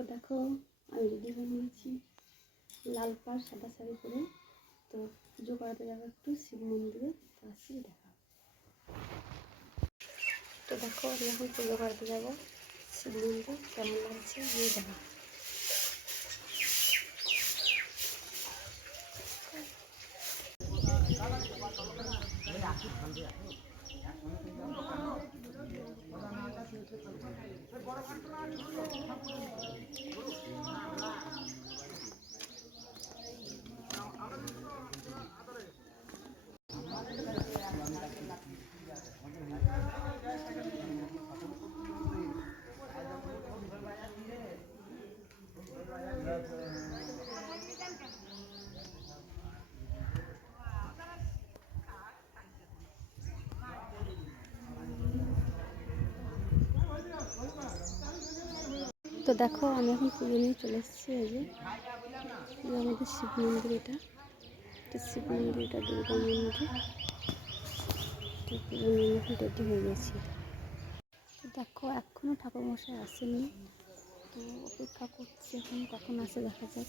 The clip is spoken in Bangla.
তো দেখো আমি রেডি হয়ে নিয়েছি, লাল পাড় সাদা শাড়ি পরে। তো পুজো করাতে যাবো একটু শিব মন্দিরে, তো আসছি দেখা। তো দেখো আমি এখন পুজো করাতে যাবো শিব মন্দির, কেমন লাগছে গিয়ে দেখা। তো দেখো আমি এখন পুজো নিয়ে চলে এসেছি। এই যে আমাদের শিব মন্দির, এটা শিব মন্দির, এটা দুর্গা মন্দির। তো পুজো নিয়ে এখন রেডি হয়ে গেছি। তো দেখো এখনও ঠাকুরমশাই আসেনি, তো অপেক্ষা করছি এখন কখন আসে দেখা যাক।